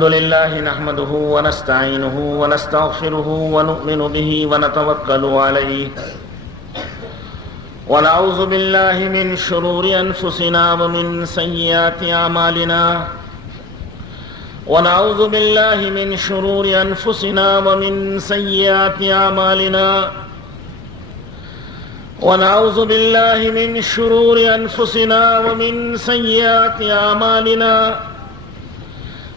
الحمد لله نحمده ونستعينه ونستغفره ونؤمن به ونتوكل عليه ونعوذ بالله من شرور أنفسنا ومن سيئات أعمالنا ونعوذ بالله من شرور أنفسنا ومن سيئات أعمالنا ونعوذ بالله من شرور أنفسنا ومن سيئات أعمالنا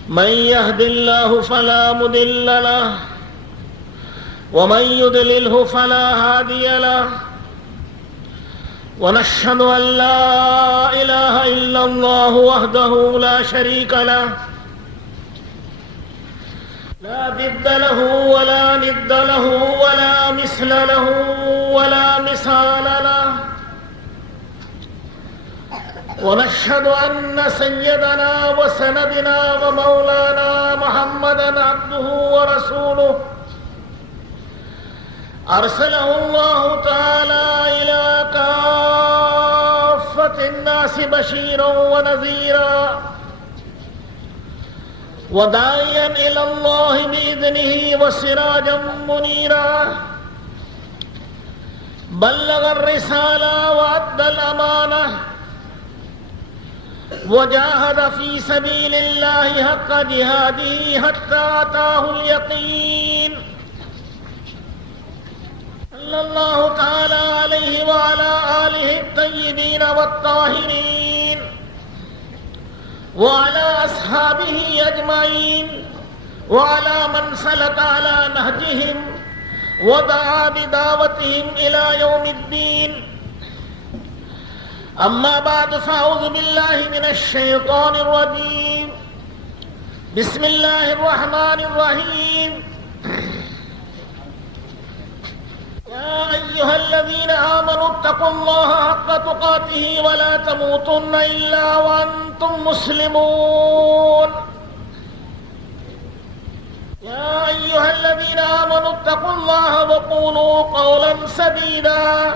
من يهد الله فلا مضل له ومن يضلله فلا هادي له ونشهد أن لا إله إلا الله وحده لا شريك له لا ضد له ولا ند له ولا مثل له ولا مثال له ونشهد أن سيدنا وسندنا ومولانا محمدا عبده ورسوله أرسله الله تعالى إلى كافة الناس بشيرا ونذيرا وداعيا إلى الله بإذنه وسراجا منيرا بلغ الرسالة وأدى الأمانة وجاهد في سبيل الله حق جهاده حتى أتاه اليقين صلى الله تعالى عليه وعلى آله الطيبين والطاهرين وعلى أصحابه أجمعين وعلى من سلك على نهجهم ودعا بدعوتهم إلى يوم الدين أما بعد فأعوذ بالله من الشيطان الرجيم بسم الله الرحمن الرحيم يا أيها الذين آمنوا اتقوا الله حق تقاته ولا تموتن إلا وأنتم مسلمون يا أيها الذين آمنوا اتقوا الله وقولوا قولا سديدا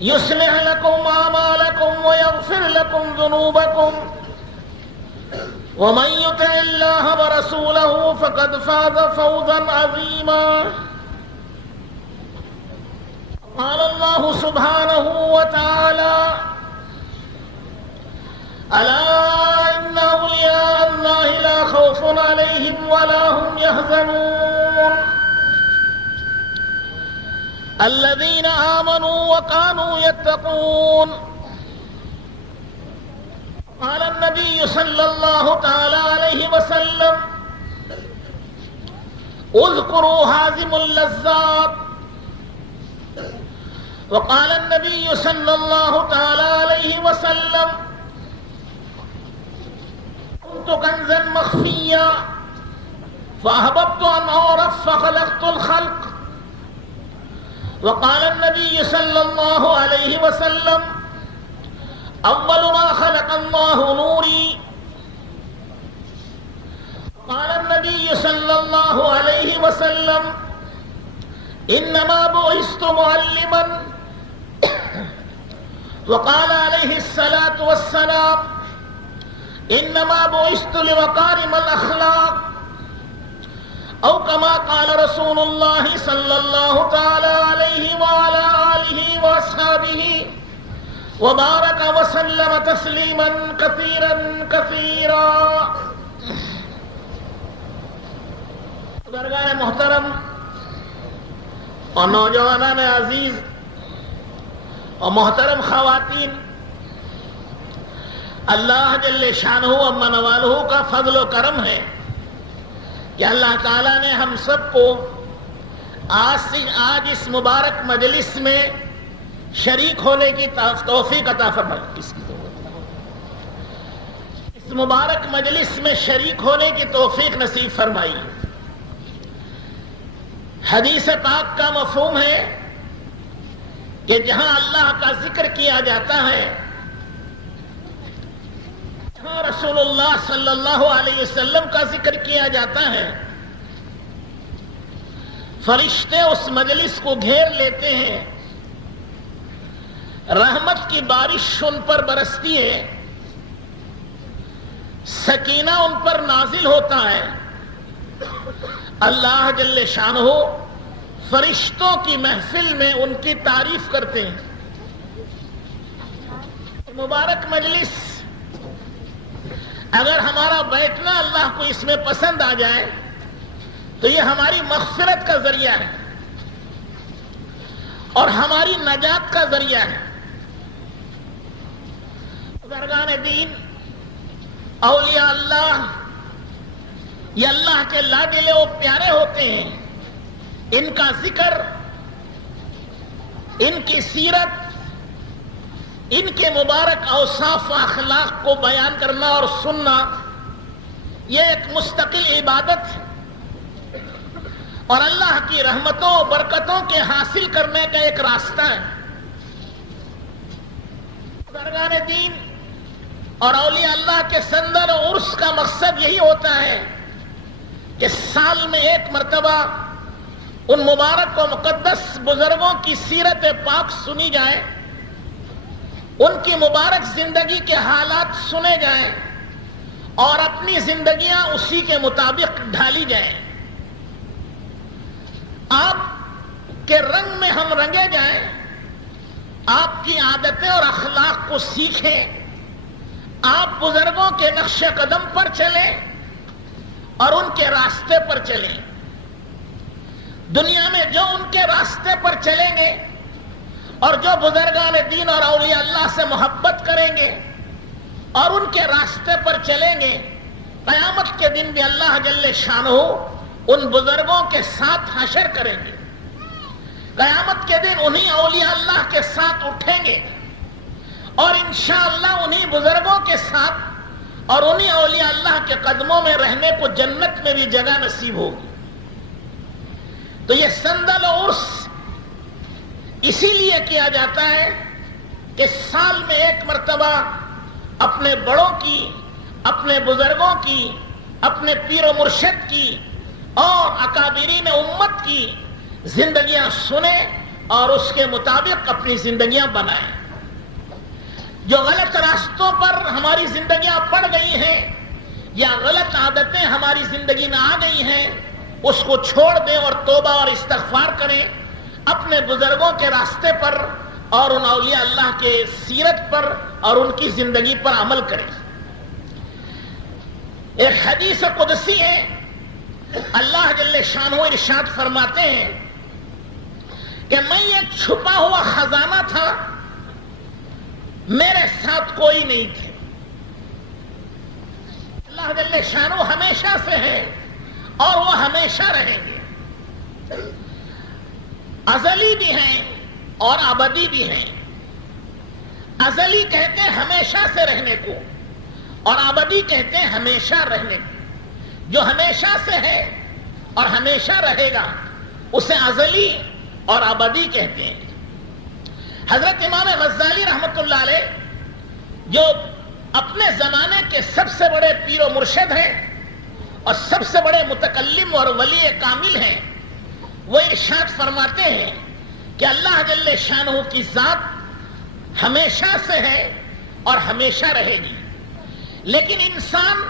يصلح لكم أعمالكم ويغفر لكم ذنوبكم ومن يطع الله ورسوله فقد فاز فوزا عظيما قال الله سبحانه وتعالى ألا إن أولياء الله لا خوف عليهم ولا هم يحزنون الذين آمنوا وكانوا يتقون قال النبي صلى الله تعالى عليه وسلم اذكروا هازم اللذات وقال النبي صلى الله تعالى عليه وسلم كنت كنزا مخفيا فأحببت أن أعرف فخلقت الخلق وقال النبي صلى الله عليه وسلم أول ما خلق الله نوري قال النبي صلى الله عليه وسلم إنما بعثت معلما وقال عليه الصلاة والسلام إنما بعثت لمكارم الأخلاق أو كما قال رسول الله صلى الله تعالى عليه وعلى آله وأصحابه وبارك وسلم تسليما كثيرا كثيرا بزرگان محترم اور نوجوانان عزیز اور محترم خواتین، اللہ جل شانہ و منوالہ کا فضل و کرم ہے کہ اللہ تعالیٰ نے ہم سب کو آج اس مبارک مجلس میں شریک ہونے کی توفیق عطا فرمائی۔ اس مبارک مجلس میں شریک ہونے کی توفیق نصیب فرمائی۔ حدیث پاک کا مفہوم ہے کہ جہاں اللہ کا ذکر کیا جاتا ہے، رسول اللہ صلی اللہ علیہ وسلم کا ذکر کیا جاتا ہے، فرشتے اس مجلس کو گھیر لیتے ہیں، رحمت کی بارش ان پر برستی ہے، سکینہ ان پر نازل ہوتا ہے، اللہ جل شانہ فرشتوں کی محفل میں ان کی تعریف کرتے ہیں۔ مبارک مجلس اگر ہمارا بیٹھنا اللہ کو اس میں پسند آ جائے تو یہ ہماری مغفرت کا ذریعہ ہے اور ہماری نجات کا ذریعہ ہے۔ بزرگان دین، اولیاء اللہ، یہ اللہ کے لاڈلے و پیارے ہوتے ہیں، ان کا ذکر، ان کی سیرت، ان کے مبارک اوصاف و اخلاق کو بیان کرنا اور سننا یہ ایک مستقل عبادت ہے اور اللہ کی رحمتوں و برکتوں کے حاصل کرنے کا ایک راستہ ہے۔ بزرگان دین اور اولیاء اللہ کے سندر و عرس کا مقصد یہی ہوتا ہے کہ سال میں ایک مرتبہ ان مبارک و مقدس بزرگوں کی سیرت پاک سنی جائے، ان کی مبارک زندگی کے حالات سنے جائیں اور اپنی زندگیاں اسی کے مطابق ڈھالی جائیں۔ آپ کے رنگ میں ہم رنگے جائیں، آپ کی عادتیں اور اخلاق کو سیکھیں، آپ بزرگوں کے نقش قدم پر چلیں اور ان کے راستے پر چلیں۔ دنیا میں جو ان کے راستے پر چلیں گے اور جو بزرگان دین اور اولیاء اللہ سے محبت کریں گے اور ان کے راستے پر چلیں گے، قیامت کے دن بھی اللہ جل شانہ ان بزرگوں کے ساتھ حشر کریں گے۔ قیامت کے دن انہی اولیاء اللہ کے ساتھ اٹھیں گے اور انشاءاللہ انہی بزرگوں کے ساتھ اور انہی اولیاء اللہ کے قدموں میں رہنے کو جنت میں بھی جگہ نصیب ہوگی۔ تو یہ سندل و عرس اسی لیے کیا جاتا ہے کہ سال میں ایک مرتبہ اپنے بڑوں کی، اپنے بزرگوں کی، اپنے پیر و مرشد کی اور اکابرین امت کی زندگیاں سنیں اور اس کے مطابق اپنی زندگیاں بنائیں۔ جو غلط راستوں پر ہماری زندگیاں پڑ گئی ہیں یا غلط عادتیں ہماری زندگی میں آ گئی ہیں، اس کو چھوڑ دیں اور توبہ اور استغفار کریں، اپنے بزرگوں کے راستے پر اور ان اولیاء اللہ کے سیرت پر اور ان کی زندگی پر عمل کریں۔ ایک حدیث قدسی ہے، اللہ جل شانہ ارشاد فرماتے ہیں کہ میں ایک چھپا ہوا خزانہ تھا، میرے ساتھ کوئی نہیں تھے۔ اللہ جل شانہ ہمیشہ سے ہے اور وہ ہمیشہ رہیں گے، ازلی بھی ہیں اور ابدی بھی ہیں۔ ازلی کہتے ہیں ہمیشہ سے رہنے کو اور ابدی کہتے ہیں ہمیشہ رہنے کو۔ جو ہمیشہ سے ہے اور ہمیشہ رہے گا اسے ازلی اور ابدی کہتے ہیں۔ حضرت امام غزالی رحمت اللہ علیہ جو اپنے زمانے کے سب سے بڑے پیر و مرشد ہیں اور سب سے بڑے متکلم اور ولی کامل ہیں، وہ ارشاد فرماتے ہیں کہ اللہ جل شانہ کی ذات ہمیشہ سے ہے اور ہمیشہ رہے گی، لیکن انسان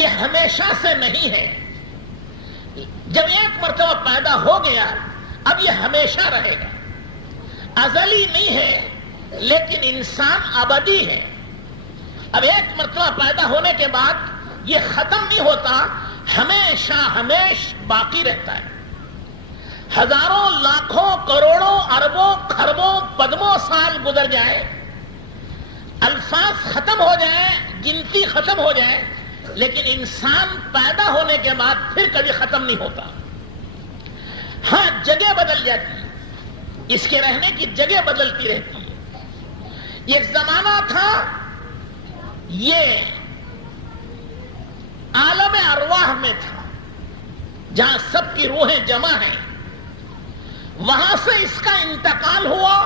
یہ ہمیشہ سے نہیں ہے۔ جب ایک مرتبہ پیدا ہو گیا اب یہ ہمیشہ رہے گا، ازلی نہیں ہے لیکن انسان ابدی ہے۔ اب ایک مرتبہ پیدا ہونے کے بعد یہ ختم نہیں ہوتا، ہمیشہ ہمیش باقی رہتا ہے۔ ہزاروں، لاکھوں، کروڑوں، اربوں، خربوں، پدموں سال گزر جائے، الفاظ ختم ہو جائے، گنتی ختم ہو جائے، لیکن انسان پیدا ہونے کے بعد پھر کبھی ختم نہیں ہوتا۔ ہاں، جگہ بدل جاتی ہے، اس کے رہنے کی جگہ بدلتی رہتی ہے۔ ایک زمانہ تھا، یہ عالم ارواح میں تھا، جہاں سب کی روحیں جمع ہیں، وہاں سے اس کا انتقال ہوا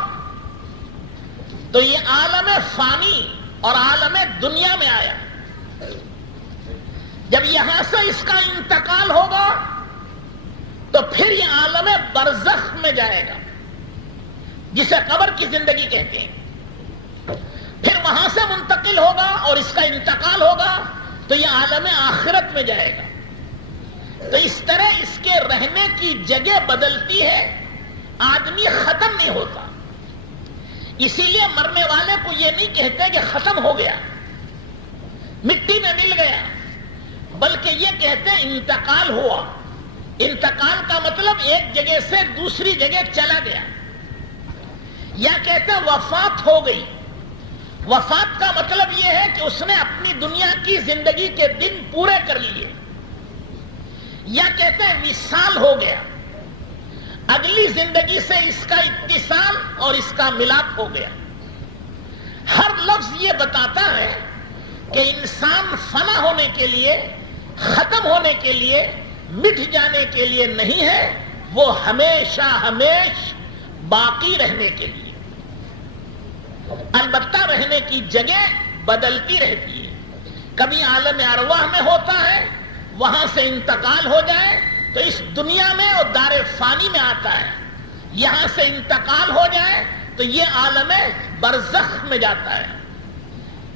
تو یہ عالم فانی اور عالم دنیا میں آیا۔ جب یہاں سے اس کا انتقال ہوگا تو پھر یہ عالم برزخ میں جائے گا، جسے قبر کی زندگی کہتے ہیں۔ پھر وہاں سے منتقل ہوگا اور اس کا انتقال ہوگا تو یہ عالم آخرت میں جائے گا. تو اس طرح اس کے رہنے کی جگہ بدلتی ہے، آدمی ختم نہیں ہوتا. اسی لیے مرنے والے کو یہ نہیں کہتے کہ ختم ہو گیا، مٹی میں مل گیا، بلکہ یہ کہتے ہیں انتقال ہوا. انتقال کا مطلب ایک جگہ سے دوسری جگہ چلا گیا. یا کہتے ہیں وفات ہو گئی. وفات کا مطلب یہ ہے کہ اس نے اپنی دنیا کی زندگی کے دن پورے کر لیے. یا کہتے ہیں وصال ہو گیا، اگلی زندگی سے اس کا اتصال اور اس کا ملاپ ہو گیا. ہر لفظ یہ بتاتا ہے کہ انسان فنا ہونے کے لیے، ختم ہونے کے لیے، مٹ جانے کے لیے نہیں ہے، وہ ہمیشہ ہمیش باقی رہنے کے لیے. البتہ رہنے کی جگہ بدلتی رہتی ہے. کبھی عالم ارواح میں ہوتا ہے، وہاں سے انتقال ہو جائے تو اس دنیا میں اور دار فانی میں آتا ہے. یہاں سے انتقال ہو جائے تو یہ عالم برزخ میں جاتا ہے،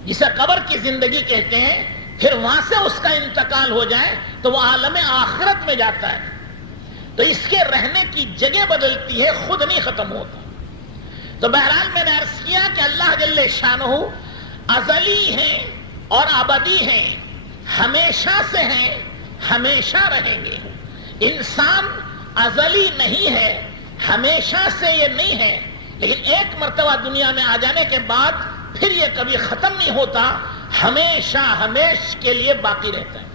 جسے قبر کی زندگی کہتے ہیں. پھر وہاں سے اس کا انتقال ہو جائے تو وہ عالم آخرت میں جاتا ہے. تو اس کے رہنے کی جگہ بدلتی ہے، خود نہیں ختم ہوتا. تو بہرحال میں نے عرض کیا کہ اللہ جل شانہ ازلی ہیں اور ابدی ہیں، ہمیشہ سے ہیں، ہمیشہ رہیں گے. انسان ازلی نہیں ہے، ہمیشہ سے یہ نہیں ہے، لیکن ایک مرتبہ دنیا میں آ جانے کے بعد پھر یہ کبھی ختم نہیں ہوتا، ہمیشہ ہمیش کے لیے باقی رہتا ہے.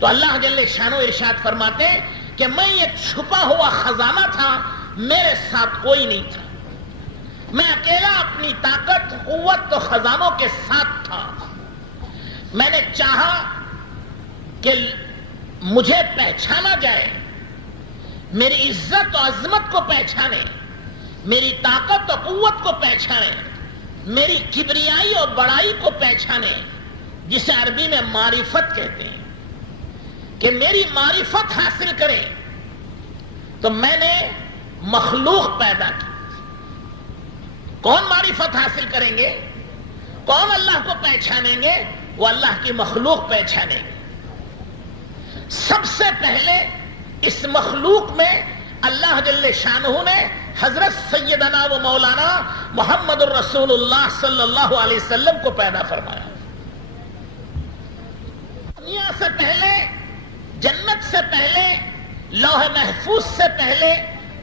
تو اللہ جل شانہ ارشاد فرماتے کہ میں یہ چھپا ہوا خزانہ تھا، میرے ساتھ کوئی نہیں تھا. میں اکیلا اپنی طاقت، قوت تو خزانوں کے ساتھ تھا. میں نے چاہا کہ مجھے پہچانا جائے، میری عزت و عظمت کو پہچانے، میری طاقت و قوت کو پہچانے، میری کبریائی اور بڑائی کو پہچانے، جسے عربی میں معرفت کہتے ہیں، کہ میری معرفت حاصل کریں. تو میں نے مخلوق پیدا کی. کون معرفت حاصل کریں گے؟ کون اللہ کو پہچانیں گے؟ وہ اللہ کی مخلوق پہچانیں گے. سب سے پہلے اس مخلوق میں اللہ جل شانہ نے حضرت سیدنا و مولانا محمد الرسول اللہ صلی اللہ علیہ وسلم کو پیدا فرمایا. دنیا سے پہلے، جنت سے پہلے، لوح محفوظ سے پہلے،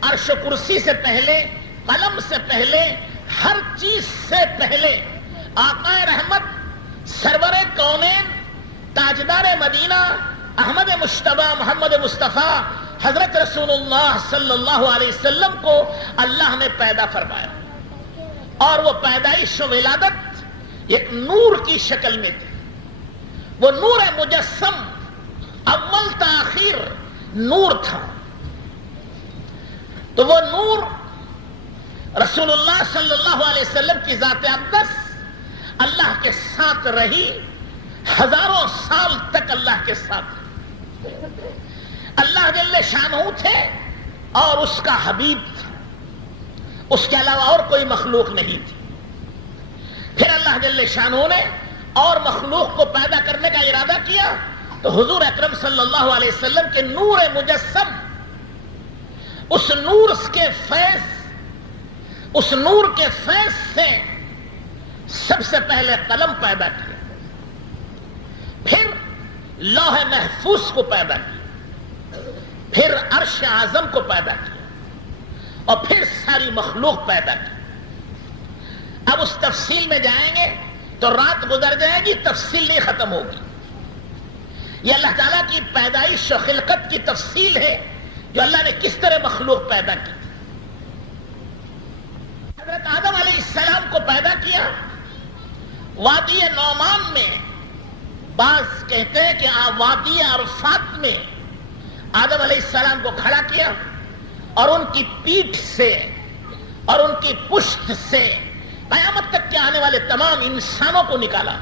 عرش و کرسی سے پہلے، قلم سے پہلے، ہر چیز سے پہلے آقا رحمت، سرور کونین، تاجدار مدینہ، احمد مجتبی محمد مصطفیٰ حضرت رسول اللہ صلی اللہ علیہ وسلم کو اللہ نے پیدا فرمایا. اور وہ پیدائش و ولادت ایک نور کی شکل میں تھی. وہ نور مجسم، اول تاخیر نور تھا. تو وہ نور رسول اللہ صلی اللہ علیہ وسلم کی ذات اقدس اللہ کے ساتھ رہی، ہزاروں سال تک اللہ کے ساتھ. اللہ جل شانہ تھے اور اس کا حبیب تھا، اس کے علاوہ اور کوئی مخلوق نہیں تھی. پھر اللہ جل شانہ نے اور مخلوق کو پیدا کرنے کا ارادہ کیا تو حضور اکرم صلی اللہ علیہ وسلم کے نور مجسم، اس نور کے فیض، اس نور کے فیض سے سب سے پہلے قلم پیدا کیا، پھر لوح محفوظ کو پیدا کیا، پھر عرش اعظم کو پیدا کیا، اور پھر ساری مخلوق پیدا کی. اب اس تفصیل میں جائیں گے تو رات گزر جائے گی، تفصیل نہیں ختم ہوگی. یہ اللہ تعالیٰ کی پیدائش و خلقت کی تفصیل ہے، جو اللہ نے کس طرح مخلوق پیدا کی. حضرت آدم علیہ السلام کو پیدا کیا وادی نعمان میں. بعض کہتے ہیں کہ وادی عرفات میں آدم علیہ السلام کو کھڑا کیا اور ان کی پیٹھ سے اور ان کی پشت سے قیامت تک کے آنے والے تمام انسانوں کو نکالا.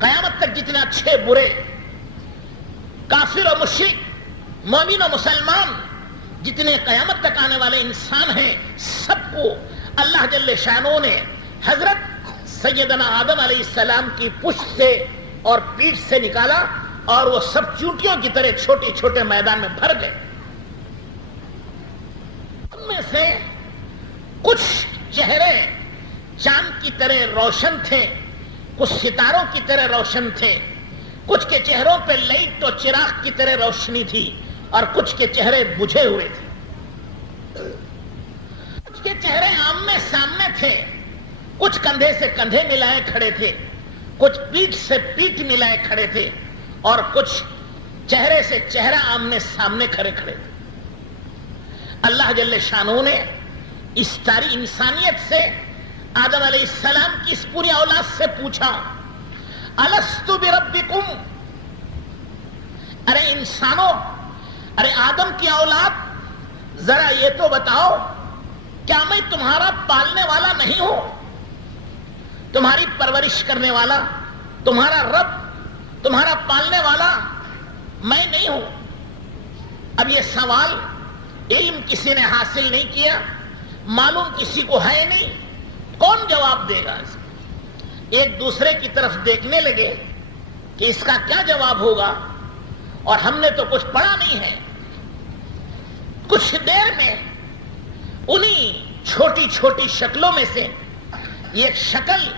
قیامت تک جتنے اچھے برے، کافر و مشرک، مومن و مسلمان، جتنے قیامت تک آنے والے انسان ہیں، سب کو اللہ جل شانہ نے حضرت سیدنا آدم علیہ السلام کی پشت سے اور پیٹھ سے نکالا اور وہ سب چونٹیوں کی طرح چھوٹے چھوٹے میدان میں بھر گئے. ان میں سے کچھ چہرے چاند کی طرح روشن تھے, کچھ ستاروں کی طرح روشن تھے, کچھ کے چہروں پہ لائٹ و چراغ کی طرح روشنی تھی اور کچھ کے چہرے بجھے ہوئے تھے. کچھ کے چہرے آمنے سامنے تھے, کچھ کندھے سے کندھے ملائے کھڑے تھے, کچھ پیٹھ سے پیٹھ ملائے کھڑے تھے اور کچھ چہرے سے چہرہ آمنے سامنے کھڑے تھے. اللہ جل شانہ نے اس ساری انسانیت سے آدم علیہ السلام کی اس پوری اولاد سے پوچھا, الست بربکم, ارے انسانوں, ارے آدم کی اولاد, ذرا یہ تو بتاؤ کیا میں تمہارا پالنے والا نہیں ہوں؟ تمہاری پرورش کرنے والا, تمہارا رب, تمہارا پالنے والا میں نہیں ہوں؟ اب یہ سوال علم کسی نے حاصل نہیں کیا, معلوم کسی کو ہے نہیں, کون جواب دے گا؟ ایک دوسرے کی طرف دیکھنے لگے کہ اس کا کیا جواب ہوگا, اور ہم نے تو کچھ پڑھا نہیں ہے. کچھ دیر میں انہی چھوٹی چھوٹی شکلوں میں سے ایک شکل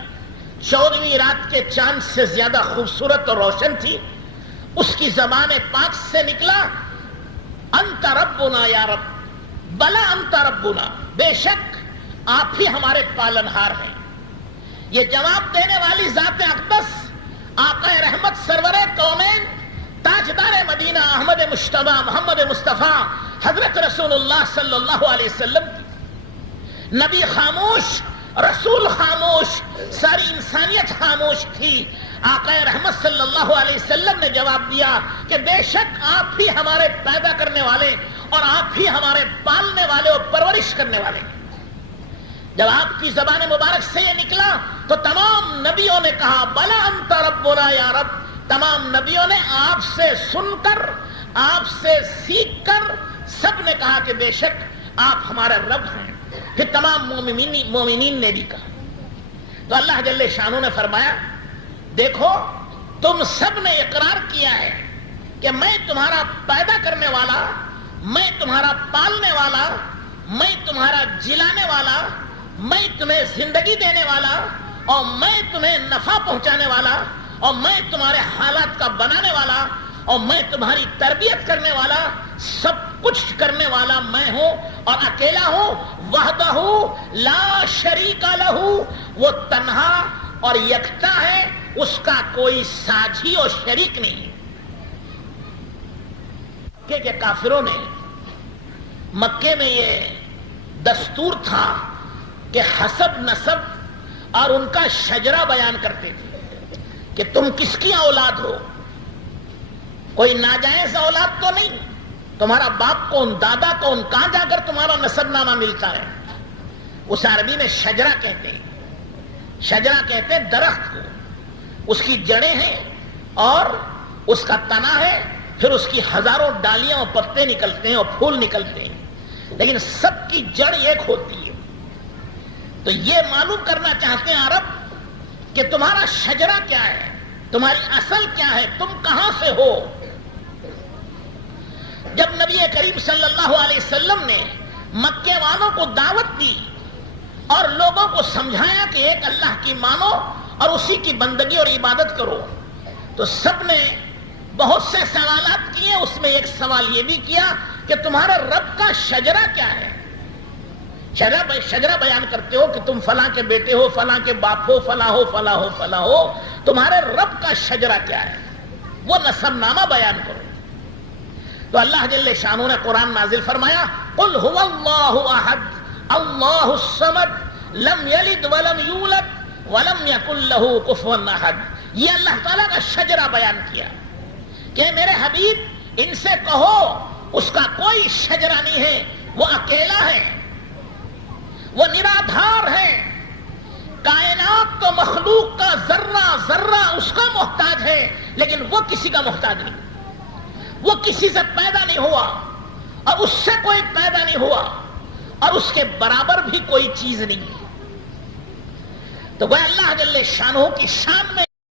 14ویں رات کے چاند سے زیادہ خوبصورت اور روشن تھی. اس کی زبان پاک سے نکلا, انت ربنا یا رب, بلا انت ربنا, بے شک آپ ہی ہمارے پالنہار ہیں. یہ جواب دینے والی ذات اقدس آقا رحمت سرور کونین تاجدار مدینہ احمد مجتبی محمد مصطفیٰ حضرت رسول اللہ صلی اللہ علیہ وسلم کی. نبی خاموش, رسول خاموش, ساری انسانیت خاموش تھی. آقا رحمت صلی اللہ علیہ وسلم نے جواب دیا کہ بے شک آپ ہی ہمارے پیدا کرنے والے اور آپ ہی ہمارے پالنے والے اور پرورش کرنے والے. جب آپ کی زبان مبارک سے یہ نکلا تو تمام نبیوں نے کہا بلا انت ربنا یا رب. تمام نبیوں نے آپ سے سن کر, آپ سے سیکھ کر سب نے کہا کہ بے شک آپ ہمارے رب ہیں. پھر تمام مومنین نے بھی کہا. تو اللہ جل شانہ نے فرمایا, دیکھو تم سب نے اقرار کیا ہے کہ میں تمہارا پیدا کرنے والا, میں تمہارا پالنے والا, میں تمہارا جلانے والا, میں تمہیں زندگی دینے والا, اور میں تمہیں نفع پہنچانے والا, اور میں تمہارے حالات کا بنانے والا, اور میں تمہاری تربیت کرنے والا, سب کچھ کرنے والا میں ہوں اور اکیلا ہوں. وحدہ لا شریک لہ, وہ تنہا اور یکتا ہے, اس کا کوئی ساجھی اور شریک نہیں. مکے کے کافروں نے, مکے میں یہ دستور تھا کہ حسب نسب اور ان کا شجرہ بیان کرتے تھے کہ تم کس کی اولاد ہو. کوئی ناجائز اولاد تو نہیں, تمہارا باپ کون, دادا کون, کہاں جا کر تمہارا نسب نامہ ملتا ہے. اس عربی میں شجرہ کہتے ہیں. شجرہ کہتے ہیں درخت کو, اس کی جڑیں ہیں اور اس کا تنا ہے, پھر اس کی ہزاروں ڈالیاں اور پتے نکلتے ہیں اور پھول نکلتے ہیں, لیکن سب کی جڑ ایک ہوتی ہے. تو یہ معلوم کرنا چاہتے ہیں عرب کہ تمہارا شجرہ کیا ہے, تمہاری اصل کیا ہے, تم کہاں سے ہو. جب نبی کریم صلی اللہ علیہ وسلم نے مکے والوں کو دعوت دی اور لوگوں کو سمجھایا کہ ایک اللہ کی مانو اور اسی کی بندگی اور عبادت کرو, تو سب نے بہت سے سوالات کیے. اس میں ایک سوال یہ بھی کیا کہ تمہارا رب کا شجرہ کیا ہے. شجرہ بیان کرتے ہو کہ تم فلاں کے بیٹے ہو, فلاں کے باپ ہو, فلاں ہو, فلاں ہو, فلاں ہو, تمہارے رب کا شجرہ کیا ہے, وہ نسب نامہ بیان کرو. تو اللہ جل شانہ نے قرآن نازل فرمایا, قل هو اللہ احد اللہ الصمد لم یلد ولم یولد ولم یکن لہ کفوا احد. یہ اللہ تعالیٰ کا شجرہ بیان کیا کہ میرے حبیب ان سے کہو اس کا کوئی شجرہ نہیں ہے, وہ اکیلا ہے, وہ نرادھار ہے. کائنات تو مخلوق کا ذرہ ذرہ اس کا محتاج ہے, لیکن وہ کسی کا محتاج نہیں. وہ کسی سے پیدا نہیں ہوا اور اس سے کوئی پیدا نہیں ہوا اور اس کے برابر بھی کوئی چیز نہیں ہے. تو وہ اللہ جل شانہ کی شان میں